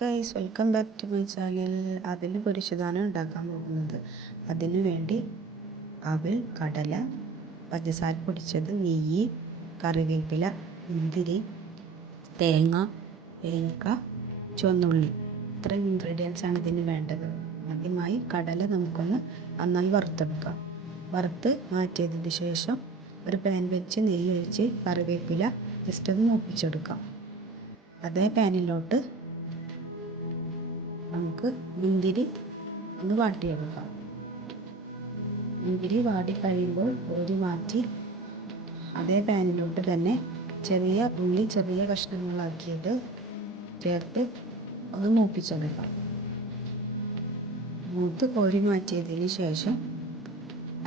Guys, welcome back to my channel. അവിൽ പൊരിച്ചതാണ് ഉണ്ടാക്കാൻ പോകുന്നത്. അതിനു വേണ്ടി അവിൽ, കടല, പഞ്ചസാര പൊടിച്ചത്, നെയ്യ്, കറിവേപ്പില, മുന്തിരി, തേങ്ങ, ഏലക്ക, ചുവന്നുള്ളി, ഇത്രയും ഇൻഗ്രീഡിയൻസാണ് ഇതിന് വേണ്ടത്. ആദ്യമായി കടല നമുക്കൊന്ന് നന്നായി വറുത്തെടുക്കാം. വറുത്ത് മാറ്റിയതിന് ശേഷം ഒരു പാൻ വെച്ച് നെയ്യ് ഒഴിച്ച് കറിവേപ്പില ജസ്റ്റ് ഒന്ന് മൂപ്പിച്ചെടുക്കാം. അതേ പാനിലോട്ട് നമുക്ക് മുന്തിരി ഒന്ന് വാട്ടിയെടുക്കാം. മുന്തിരി വാടി കഴിയുമ്പോൾ കോരി മാറ്റി അതേ പാനിലോട്ട് തന്നെ ചെറിയ ഉള്ളി ചെറിയ കഷ്ണങ്ങളാക്കിയത് ചേർത്ത് ഒന്ന് മൂപ്പിച്ചെടുക്കാം. മൂത്ത് കോരി മാറ്റിയതിന് ശേഷം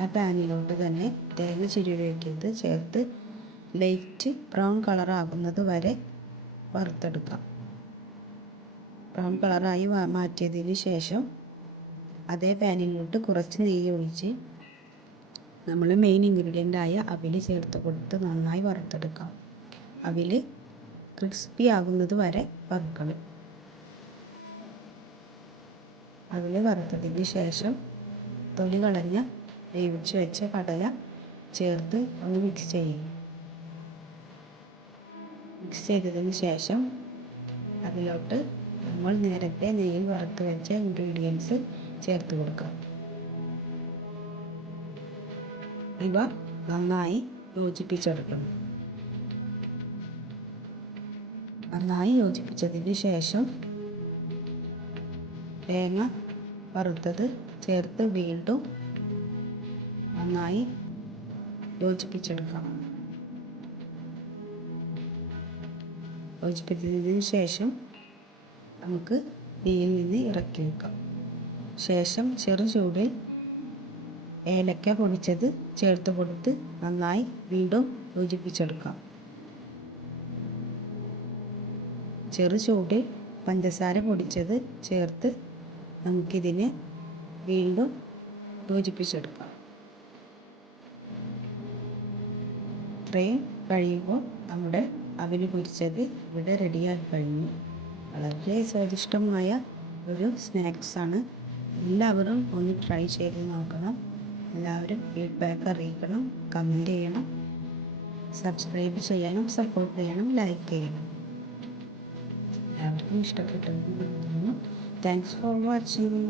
ആ പാനിലോട്ട് തന്നെ തേങ്ങ ചിരവിയത് ചേർത്ത് ലൈറ്റ് ബ്രൗൺ കളറാകുന്നത് വരെ വറുത്തെടുക്കാം. ബ്രൗൺ കളറായി മാറ്റിയതിന് ശേഷം അതേ പാനിലോട്ട് കുറച്ച് നെയ്യ് ഒഴിച്ച് നമ്മൾ മെയിൻ ഇൻഗ്രീഡിയൻ്റായ അവിൽ ചേർത്ത് കൊടുത്ത് നന്നായി വറുത്തെടുക്കാം. അവിൽ ക്രിസ്പി ആകുന്നത് വരെ വറുക്കണം. അവിൽ വറുത്തതിന് ശേഷം തൊലി കളഞ്ഞ് വേവിച്ച് വെച്ച കടല ചേർത്ത് ഒന്ന് മിക്സ് ചെയ്യും. മിക്സ് ചെയ്തതിന് ശേഷം അതിലോട്ട് നമ്മൾ നേരത്തെ നെയ്യിൽ വറുത്ത് വെച്ച ഇൻഗ്രീഡിയൻസ് ചേർത്ത് കൊടുക്കാം. ഇവ നന്നായി യോജിപ്പിച്ചെടുക്കണം. നന്നായി യോജിപ്പിച്ചതിന് ശേഷം തേങ്ങ വറുത്തത് ചേർത്ത് വീണ്ടും നന്നായി യോജിപ്പിച്ചെടുക്കാം. യോജിപ്പിച്ചതിന് ശേഷം നമുക്ക് തീയിൽ നിന്ന് ഇറക്കി വെക്കാം. ശേഷം ചെറു ചൂടിൽ ഏലക്ക പൊടിച്ചത് ചേർത്ത് കൊടുത്ത് നന്നായി വീണ്ടും യോജിപ്പിച്ചെടുക്കാം. ചെറു ചൂടിൽ പഞ്ചസാര പൊടിച്ചത് ചേർത്ത് നമുക്കിതിനെ വീണ്ടും യോജിപ്പിച്ചെടുക്കാം. ഇത്രയും കഴിയുമ്പോൾ നമ്മുടെ അവിൽ പൊരിച്ചത് ഇവിടെ റെഡിയായി കഴിഞ്ഞു. വളരെ സ്വാദിഷ്ടമായ ഒരു സ്നാക്സാണ്. എല്ലാവരും ഒന്ന് ട്രൈ ചെയ്ത് നോക്കണം. എല്ലാവരും ഫീഡ്ബാക്ക് അറിയിക്കണം, കമൻറ്റ് ചെയ്യണം, സബ്സ്ക്രൈബ് ചെയ്യാനും സപ്പോർട്ട് ചെയ്യണം, ലൈക്ക് ചെയ്യണം. എല്ലാവർക്കും ഇഷ്ടപ്പെട്ടു. Thanks for watching.